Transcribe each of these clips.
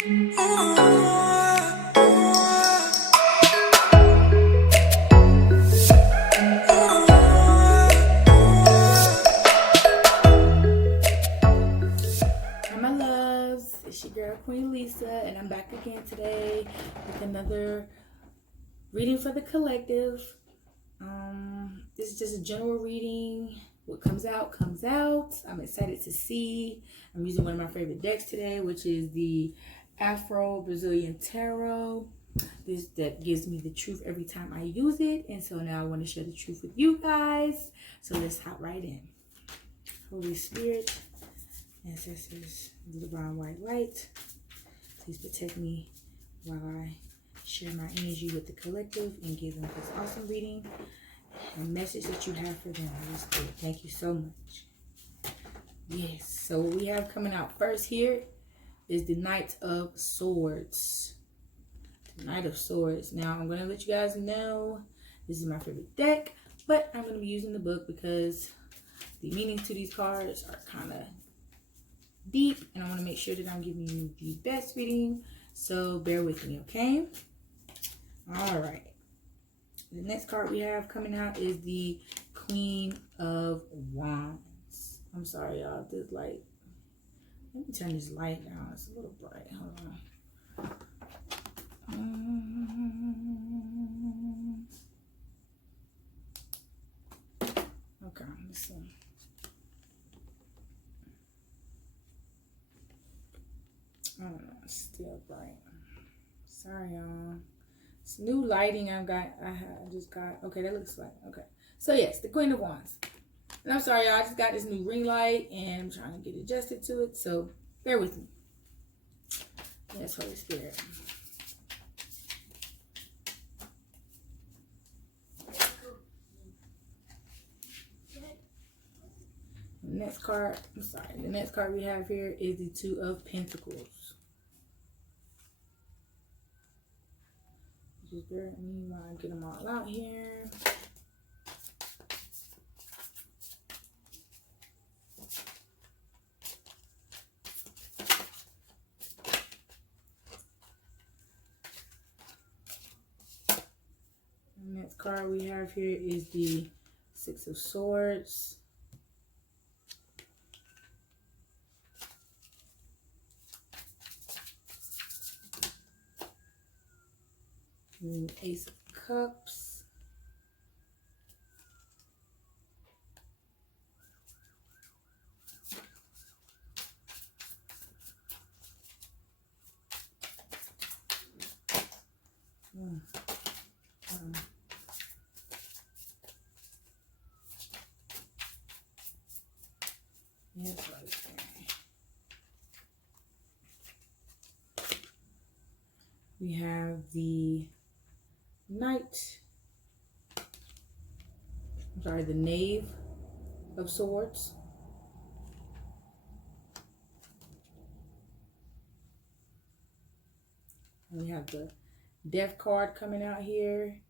my loves, it's your girl Queen Lisa, and I'm back again today with another reading for the collective. This is just a general reading. What comes out comes out. I'm excited to see. I'm using one of my favorite decks today, which is the Afro Brazilian Tarot. This deck gives me the truth every time I use it, and so now I want to share the truth with you guys. So let's hop right in. Holy Spirit, ancestors, the divine white light, please protect me while I share my energy with the collective and give them this awesome reading and message that you have for them. Holy Spirit, thank you so much. Yes, so what we have coming out first here is the Knight of Swords. The Knight of Swords. Now, I'm going to let you guys know this is my favorite deck, but I'm going to be using the book because the meanings to these cards are kind of deep, and I want to make sure that I'm giving you the best reading, so bear with me, okay? All right. The next card we have coming out is the Queen of Wands. I'm sorry, y'all. This light. Let me turn this light down. It's a little bright. Hold on. Okay, let's see. I don't know. It's still bright. Sorry, y'all. It's new lighting I just got. Okay, that looks like. Okay. So, yes, the Queen of Wands. And I'm sorry, y'all. I just got this new ring light, and I'm trying to get adjusted to it. So, bear with me. Yes, Holy Spirit. The next card, the next card we have here is the Two of Pentacles. Just bear with me while I get them all out here. The next card we have here is the Six of Swords. And Ace of Cups. Yes, right there. We have the the Knave of Swords. And we have the Death card coming out here.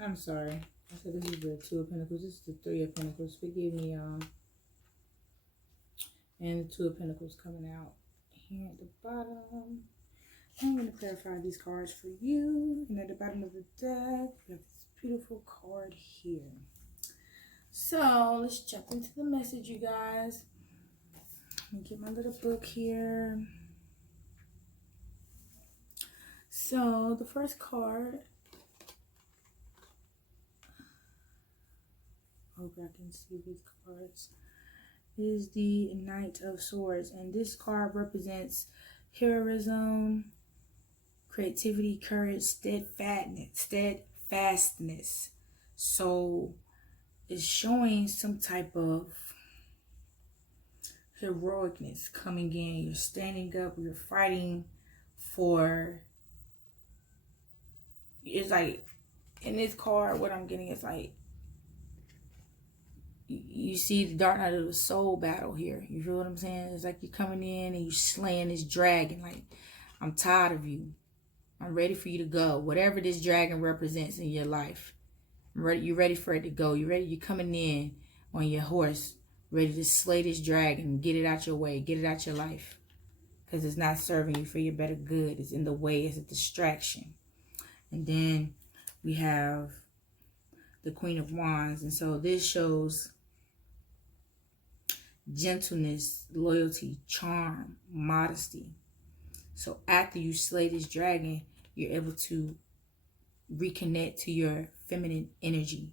I'm sorry. I said this is the Two of Pentacles. This is the Three of Pentacles. Forgive me, y'all. And the Two of Pentacles coming out here at the bottom. I'm going to clarify these cards for you. And at the bottom of the deck, we have this beautiful card here. So, let's jump into the message, you guys. Let me get my little book here. So, the first card. Hope I can see these cards. Is the Knight of Swords, and this card represents heroism, creativity, courage, steadfastness. So it's showing some type of heroicness coming in. You're standing up, you're fighting for. It's like in this card, what I'm getting is like, you see the Dark Night of the Soul battle here. You feel what I'm saying? It's like you're coming in and you're slaying this dragon. Like, I'm tired of you. I'm ready for you to go. Whatever this dragon represents in your life. You're ready for it to go. You're ready. You're coming in on your horse, ready to slay this dragon, get it out your way, get it out your life. Because it's not serving you for your better good. It's in the way. It's a distraction. And then we have the Queen of Wands. And so this shows gentleness, loyalty, charm, modesty. So after you slay this dragon, you're able to reconnect to your feminine energy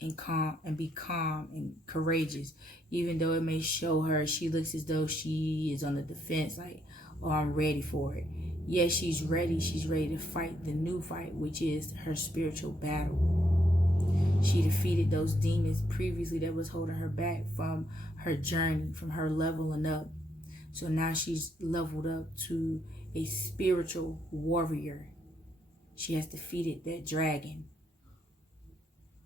and be calm and courageous. Even though it may show her, she looks as though she is on the defense, like, oh, I'm ready for it. Yes, she's ready. She's ready to fight the new fight, which is her spiritual battle. She defeated those demons previously that was holding her back from her journey, from her leveling up. So now she's leveled up to a spiritual warrior. She has defeated that dragon.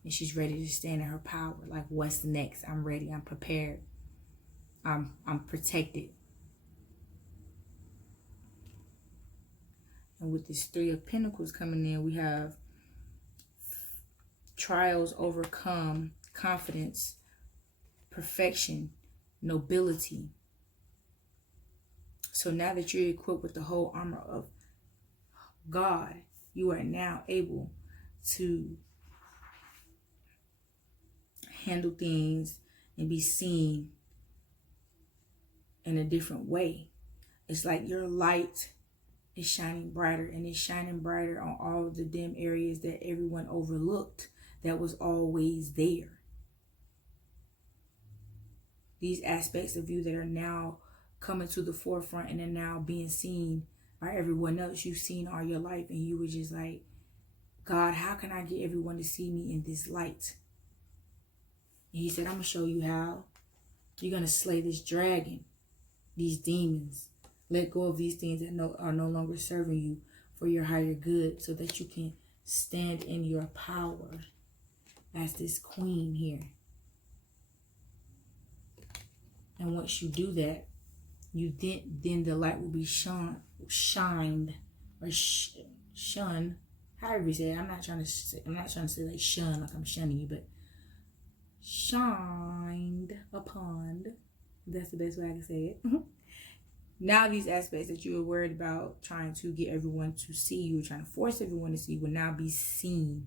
And she's ready to stand in her power. Like, what's next? I'm ready. I'm prepared. I'm protected. And with this Three of Pentacles coming in, we have trials overcome, confidence, perfection, nobility. So now that you're equipped with the whole armor of God, you are now able to handle things and be seen in a different way. It's like your light is shining brighter, and it's shining brighter on all of the dim areas that everyone overlooked that was always there. These aspects of you that are now coming to the forefront and are now being seen by everyone else you've seen all your life, and you were just like, God, how can I get everyone to see me in this light? And he said, I'm going to show you how. You're going to slay this dragon, these demons. Let go of these things that are no longer serving you for your higher good, so that you can stand in your power as this queen here. And once you do that, then the light will be shined or shun. However you say it. I'm not trying to say like shun, like I'm shunning you, but shined upon. That's the best way I can say it. Now these aspects that you were worried about trying to get everyone to see you, trying to force everyone to see you, will now be seen,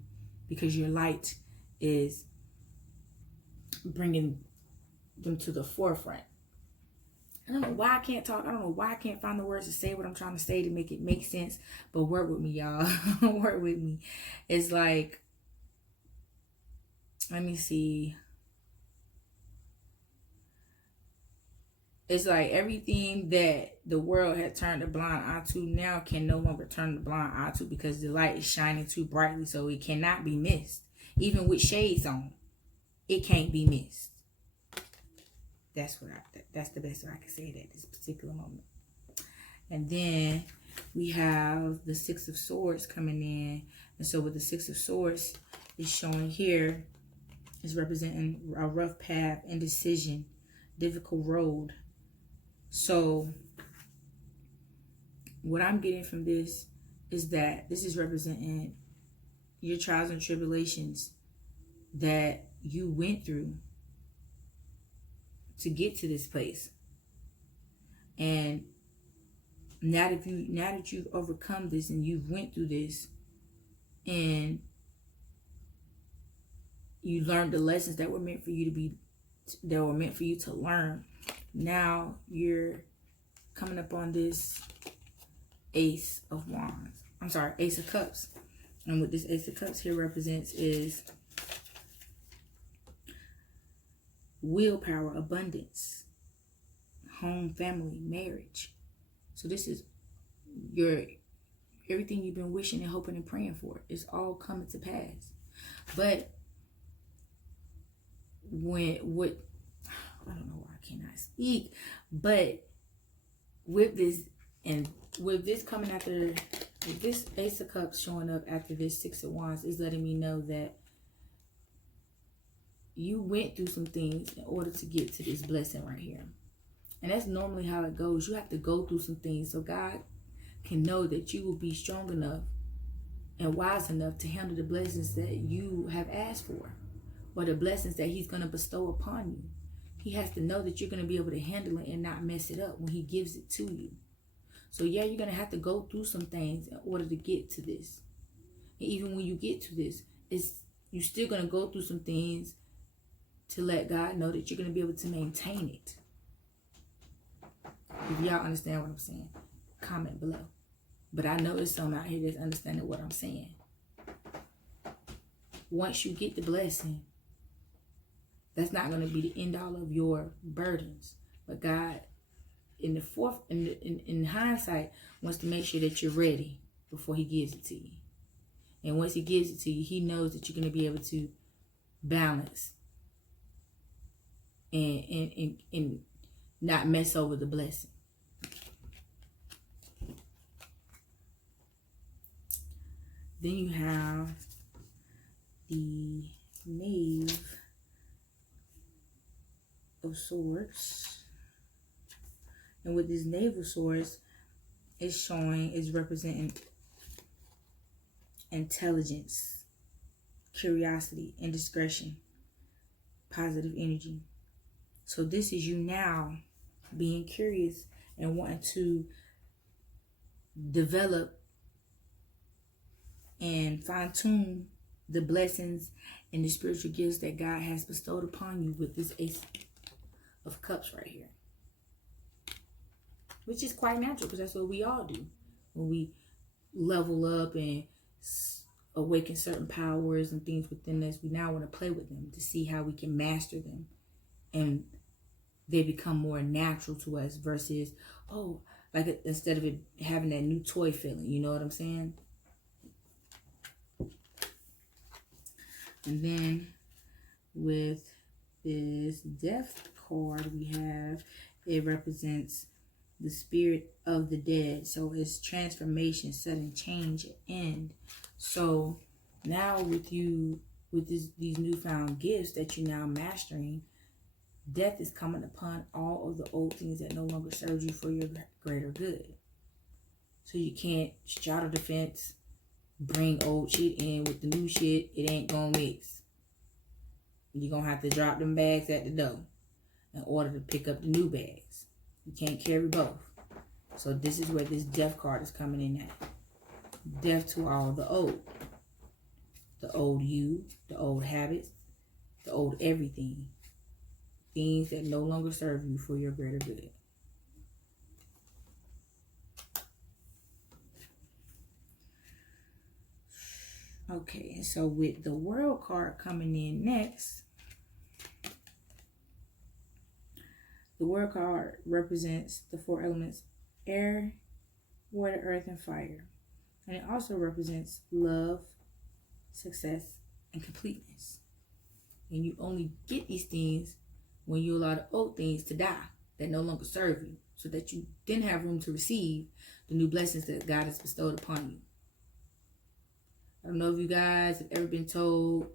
because your light is bringing them to the forefront. I don't know why I can't talk. I don't know why I can't find the words to say what I'm trying to say to make it make sense. But work with me, y'all. Work with me. It's like, let me see. It's like everything that the world had turned a blind eye to now can no longer turn the blind eye to, because the light is shining too brightly, so it cannot be missed. Even with shades on, it can't be missed. That's the best way I can say it at this particular moment. And then we have the Six of Swords coming in. And so with the Six of Swords, it's showing here, is representing a rough path, indecision, difficult road. So what I'm getting from this is that this is representing your trials and tribulations that you went through to get to this place. And now that you've overcome this and you've went through this and you learned the lessons that were meant for you to learn, now you're coming up on this Ace of Cups. And what this Ace of Cups here represents is willpower, abundance, home, family, marriage. So this is everything you've been wishing and hoping and praying for. It's all coming to pass. But I don't know why I cannot speak, but with this coming after, with this Ace of Cups showing up after this Six of Wands, is letting me know that you went through some things in order to get to this blessing right here. And that's normally how it goes. You have to go through some things. So God can know that you will be strong enough and wise enough to handle the blessings that you have asked for, or the blessings that he's going to bestow upon you. He has to know that you're going to be able to handle it and not mess it up when he gives it to you. So yeah, you're going to have to go through some things in order to get to this. And even when you get to this, you're still going to go through some things to let God know that you're going to be able to maintain it. If y'all understand what I'm saying, comment below. But I know there's some out here that's understanding what I'm saying. Once you get the blessing, that's not going to be the end all of your burdens. But God, in hindsight, wants to make sure that you're ready before he gives it to you. And once he gives it to you, he knows that you're going to be able to balance and not mess over the blessing. Then you have the Knave of Swords. And with this Knave of Swords, it's representing intelligence, curiosity, indiscretion, positive energy. So this is you now being curious and wanting to develop and fine-tune the blessings and the spiritual gifts that God has bestowed upon you with this Ace of Cups right here. Which is quite natural, because that's what we all do. When we level up and awaken certain powers and things within us, we now want to play with them to see how we can master them. And they become more natural to us versus, like instead of it having that new toy feeling. You know what I'm saying? And then with this Death card we have, it represents the spirit of the dead. So it's transformation, sudden change, end. So now with these newfound gifts that you're now mastering, death is coming upon all of the old things that no longer serve you for your greater good. So you can't straddle the fence, bring old shit in with the new shit. It ain't gonna mix. You're gonna have to drop them bags at the door in order to pick up the new bags. You can't carry both. So this is where this death card is coming in at. Death to all the old. The old you, the old habits, the old everything. Things that no longer serve you for your greater good. Okay, and so with the World card coming in next, the World card represents the 4 elements: air, water, earth, and fire. And it also represents love, success, and completeness. And you only get these things when you allow the old things to die that no longer serve you, so that you then have room to receive the new blessings that God has bestowed upon you. I don't know if you guys have ever been told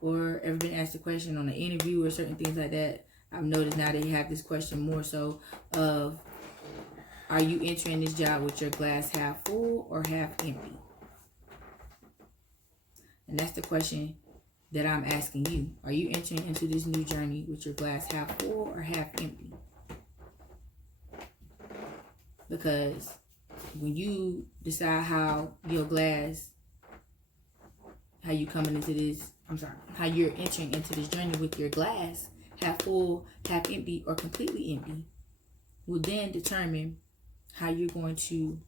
or ever been asked a question on an interview or certain things like that. I've noticed now they have this question more so of, are you entering this job with your glass half full or half empty? And that's the question that I'm asking you. Are you entering into this new journey with your glass half full or half empty? Because when you decide how you're entering into this journey with your glass half full, half empty, or completely empty, will then determine how you're going to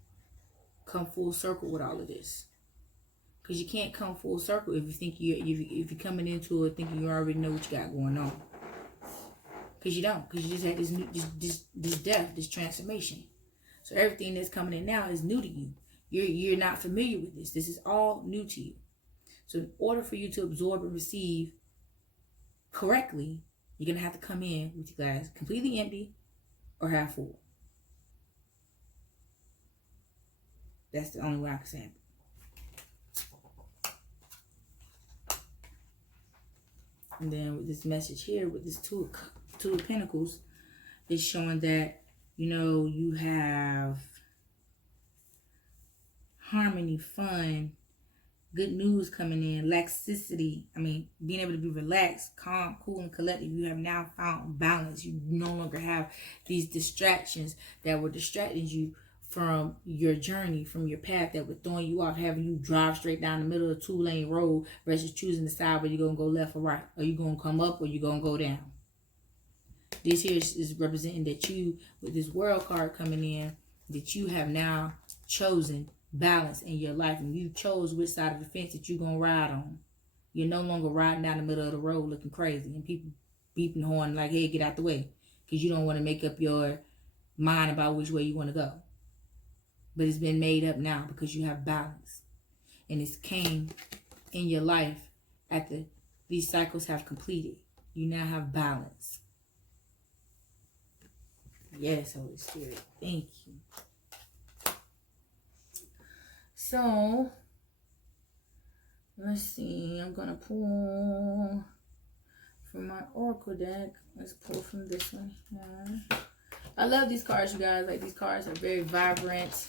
come full circle with all of this. Because you can't come full circle if you think if you're coming into it thinking you already know what you got going on. Because you don't. Because you just had this death, this transformation. So everything that's coming in now is new to you. You're not familiar with this. This is all new to you. So in order for you to absorb and receive correctly, you're going to have to come in with your glass completely empty or half full. That's the only way I can say it. And then with this message here, with this two of Pentacles, it's showing that, you have harmony, fun, good news coming in, laxicity. Being able to be relaxed, calm, cool, and collected. You have now found balance. You no longer have these distractions that were distracting you from your journey, from your path, that were throwing you off, having you drive straight down the middle of a 2-lane road versus choosing the side where you're going to go left or right. Are you going to come up or you going to go down? This here is representing that you, with this world card coming in, that you have now chosen balance in your life, and you chose which side of the fence that you're going to ride on. You're no longer riding down the middle of the road looking crazy and people beeping horn like, hey, get out the way, because you don't want to make up your mind about which way you want to go. But it's been made up now because you have balance, and it's came in your life after these cycles have completed. You now have balance. Yes, Holy Spirit, thank you. So, let's see. I'm going to pull from my Oracle deck. Let's pull from this one here. I love these cards, you guys. Like, these cards are very vibrant,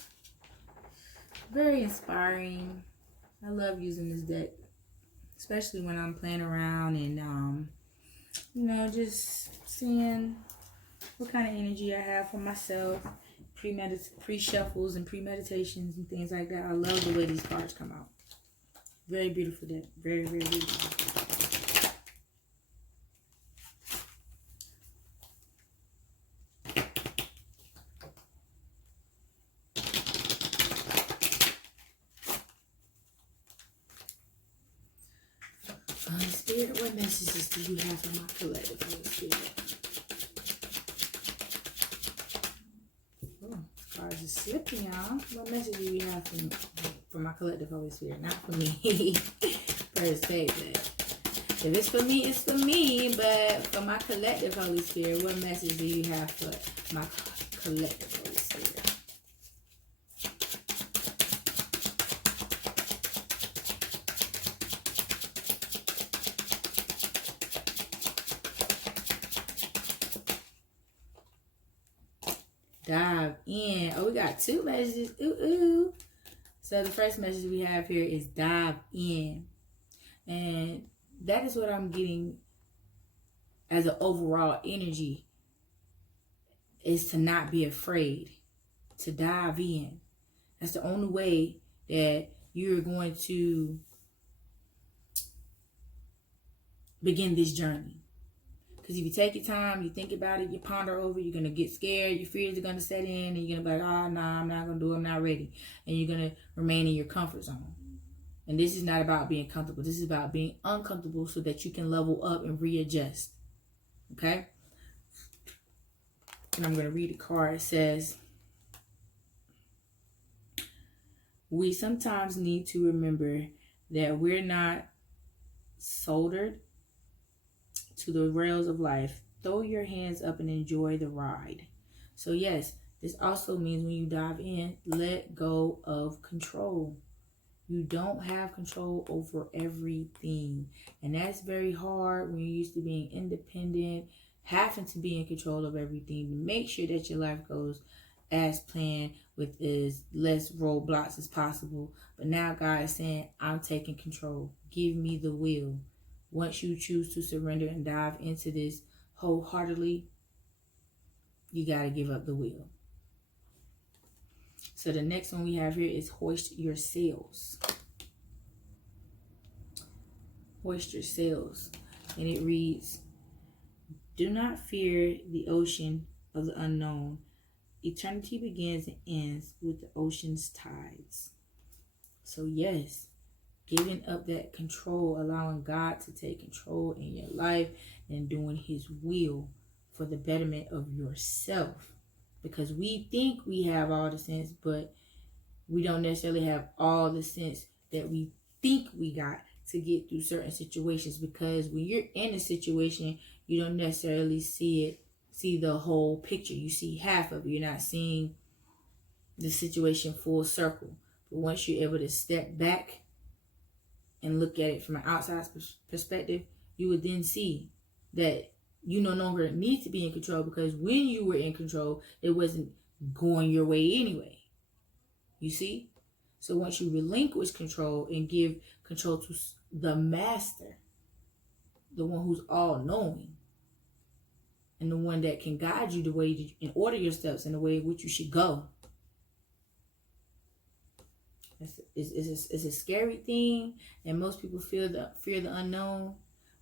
very inspiring. I love using this deck, especially when I'm playing around and, just seeing what kind of energy I have for myself. Pre-shuffles and pre-meditations and things like that. I love the way these cards come out. Very beautiful deck. Very, very beautiful. Holy Spirit, what messages do you have for my collective, Holy Spirit? Cards are slipping, y'all. What message do you have for my collective, Holy Spirit? Not for me per se, but if it's for me, it's for me. But for my collective, Holy Spirit, what message do you have for my collective, Holy Spirit? Dive in. Oh, we got 2 messages. Ooh. So the first message we have here is dive in. And that is what I'm getting as an overall energy, is to not be afraid, to dive in. That's the only way that you're going to begin this journey. Because if you take your time, you think about it, you ponder over it, you're going to get scared, your fears are going to set in, and you're going to be like, oh, no, I'm not going to do it, I'm not ready. And you're going to remain in your comfort zone. And this is not about being comfortable. This is about being uncomfortable so that you can level up and readjust. Okay? And I'm going to read a card. It says, we sometimes need to remember that we're not soldered to the rails of life. Throw your hands up and enjoy the ride. So yes, this also means when you dive in, let go of control. You don't have control over everything. And that's very hard when you're used to being independent, having to be in control of everything. Make sure that your life goes as planned with as less roadblocks as possible. But now God is saying, I'm taking control. Give me the will. Once you choose to surrender and dive into this wholeheartedly, you got to give up the will. So the next one we have here is hoist your sails. Hoist your sails. And it reads, do not fear the ocean of the unknown. Eternity begins and ends with the ocean's tides. So yes, giving up that control, allowing God to take control in your life and doing his will for the betterment of yourself. Because we think we have all the sense, but we don't necessarily have all the sense that we think we got to get through certain situations. Because when you're in a situation, you don't necessarily see the whole picture. You see half of it. You're not seeing the situation full circle. But once you're able to step back and look at it from an outside perspective, you would then see that you no longer need to be in control, because when you were in control, it wasn't going your way anyway. You see? So once you relinquish control and give control to the master, the one who's all knowing, and the one that can guide you the way and order your steps in the way in which you should go. It's a scary thing, and most people fear the unknown,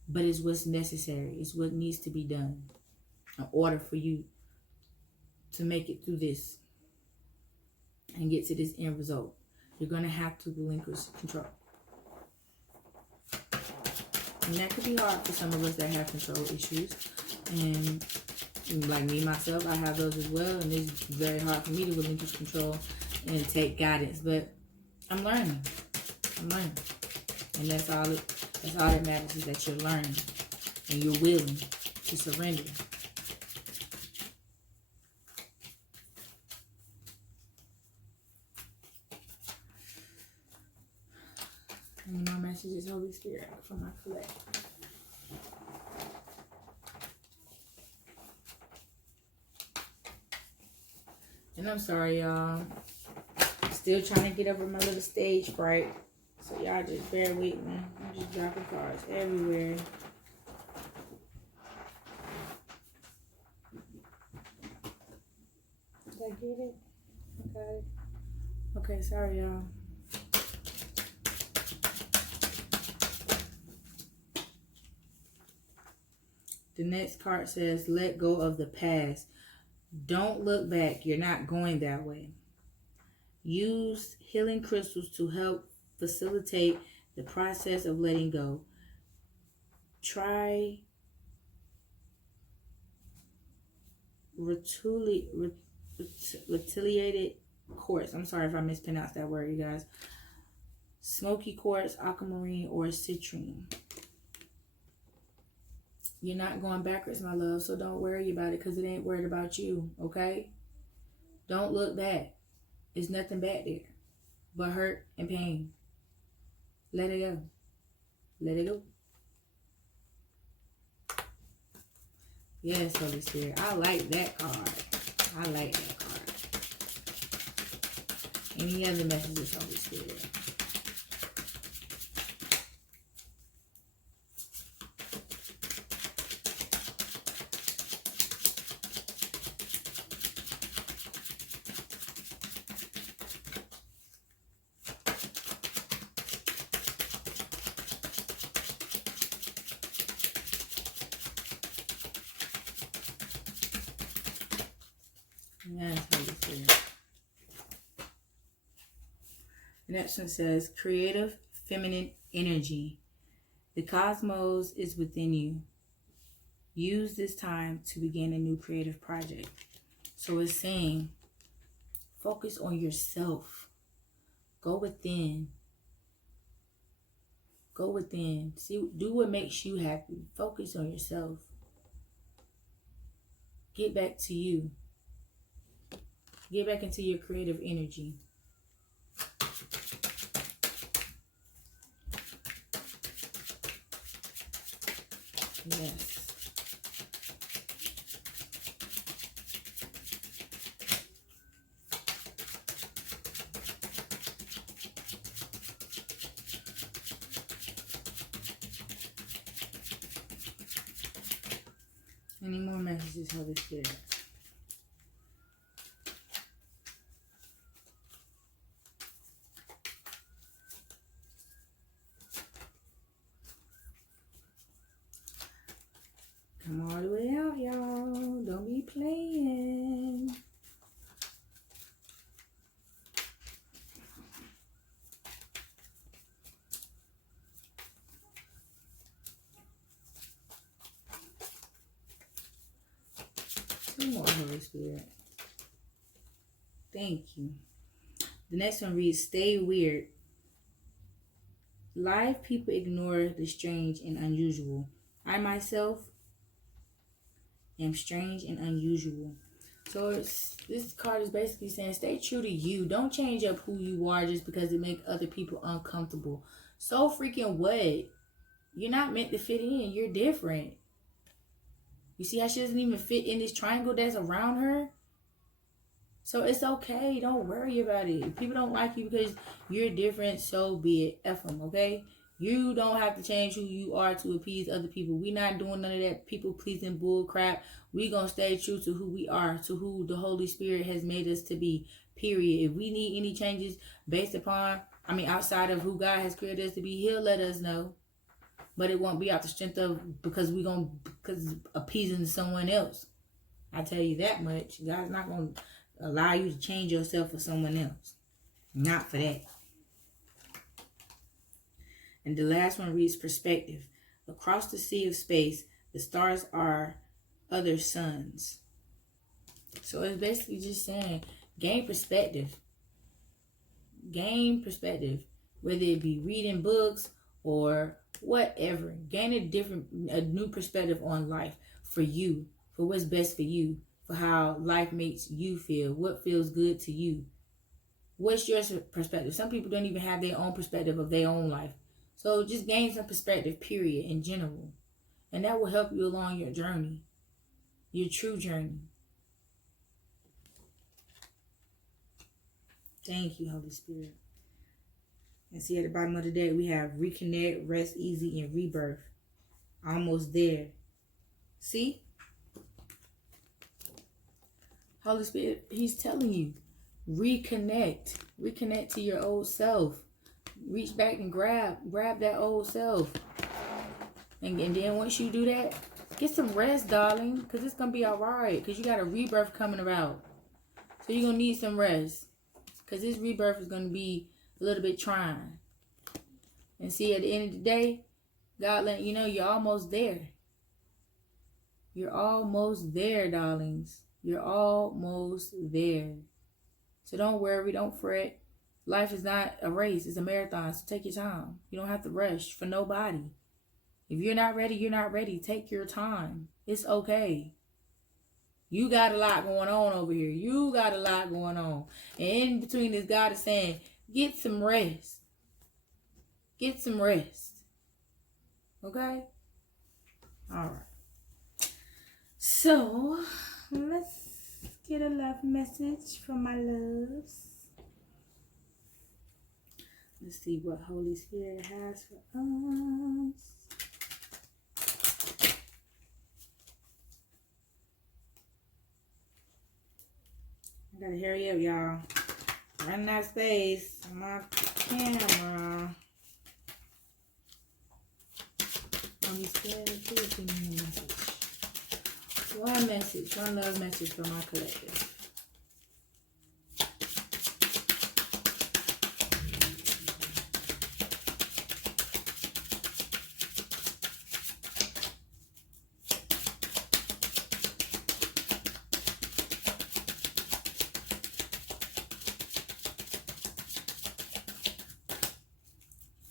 but it's what's necessary. It's what needs to be done in order for you to make it through this and get to this end result. You're going to have to relinquish control. And that could be hard for some of us that have control issues. And like me, myself, I have those as well. And it's very hard for me to relinquish control and take guidance. But I'm learning. And that's all that matters, is that you're learning and you're willing to surrender. And my message is Holy Spirit for my collective. And I'm sorry, y'all. Still trying to get over my little stage fright. So y'all just bear with me. I'm just dropping cards everywhere. Did I get it? Okay. Okay, sorry, y'all. The next card says, let go of the past. Don't look back. You're not going that way. Use healing crystals to help facilitate the process of letting go. Try retiliated quartz. I'm sorry if I mispronounced that word, you guys. Smoky quartz, aquamarine, or citrine. You're not going backwards, my love, so don't worry about it, because it ain't worried about you, okay? Don't look back. There's nothing back there but hurt and pain. Let it go. Let it go. Yes, Holy Spirit. I like that card. I like that card. Any other messages, Holy Spirit? Yes, Holy Spirit. The next one says, creative feminine energy. The cosmos is within you. Use this time to begin a new creative project. So it's saying, focus on yourself. Go within. Go within. Do what makes you happy. Focus on yourself. Get back to you. Get back into your creative energy. Yes. Any more messages, Holy Spirit? Come all the way out, y'all. Don't be playing. Two more, Holy Spirit. Thank you. The next one reads, stay weird. Live people ignore the strange and unusual. I myself am strange and unusual. So this card is basically saying, stay true to you. Don't change up who you are just because it makes other people uncomfortable. So freaking what? You're not meant to fit in. You're different. You see how she doesn't even fit in this triangle that's around her? So it's okay. Don't worry about it. If people don't like you because you're different, so be it. F them, okay? You don't have to change who you are to appease other people. We not doing none of that people pleasing bull crap. We gonna stay true to who we are, to who the Holy Spirit has made us to be. Period. If we need any changes based upon, outside of who God has created us to be, He'll let us know. But it won't be out the strength of because appeasing someone else. I tell you that much. God's not gonna allow you to change yourself for someone else. Not for that. And the last one reads perspective. Across the sea of space, the stars are other suns. So it's basically just saying, gain perspective. Gain perspective. Whether it be reading books or whatever. Gain a new perspective on life for you. For what's best for you. For how life makes you feel. What feels good to you. What's your perspective? Some people don't even have their own perspective of their own life. So just gain some perspective, period, in general. And that will help you along your journey. Your true journey. Thank you, Holy Spirit. And see at the bottom of the deck, we have reconnect, rest easy, and rebirth. Almost there. See? Holy Spirit, He's telling you, reconnect. Reconnect to your old self. Reach back and grab that old self. And then once you do that, get some rest, darling. Because it's going to be all right. Because you got a rebirth coming about. So you're going to need some rest. Because this rebirth is going to be a little bit trying. And see, at the end of the day, God letting you know you're almost there. You're almost there, darlings. You're almost there. So don't worry, don't fret. Life is not a race, it's a marathon, so take your time. You don't have to rush for nobody. If you're not ready, you're not ready. Take your time. It's okay. You got a lot going on over here. You got a lot going on. And in between this, God is saying, get some rest. Get some rest. Okay? All right. So, let's get a love message from my loves. Let's see what Holy Spirit has for us. I gotta hurry up, y'all. Run that space on my camera. Holy Spirit, please give me a message. One message, one love message for my collective.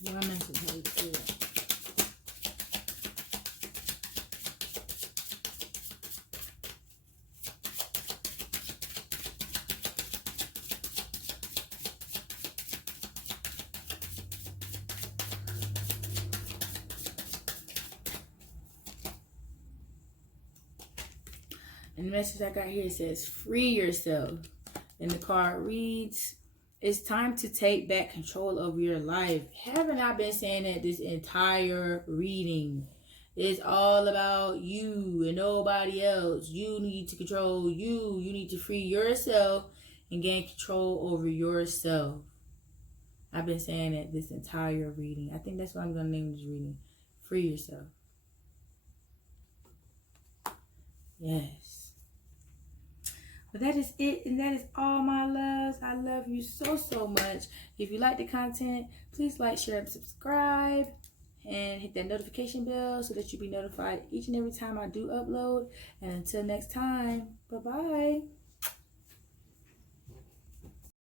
One message, Holy Spirit. And the message I got here says, free yourself. And the card reads, it's time to take back control of your life. Haven't I been saying that this entire reading? It's all about you and nobody else. You need to control you. You need to free yourself and gain control over yourself. I've been saying that this entire reading. I think that's what I'm going to name this reading. Free yourself. Yes. But that is it, and that is all, my loves. I love you so, so much. If you like the content, please like, share, and subscribe. And hit that notification bell so that you'll be notified each and every time I do upload. And until next time, bye-bye.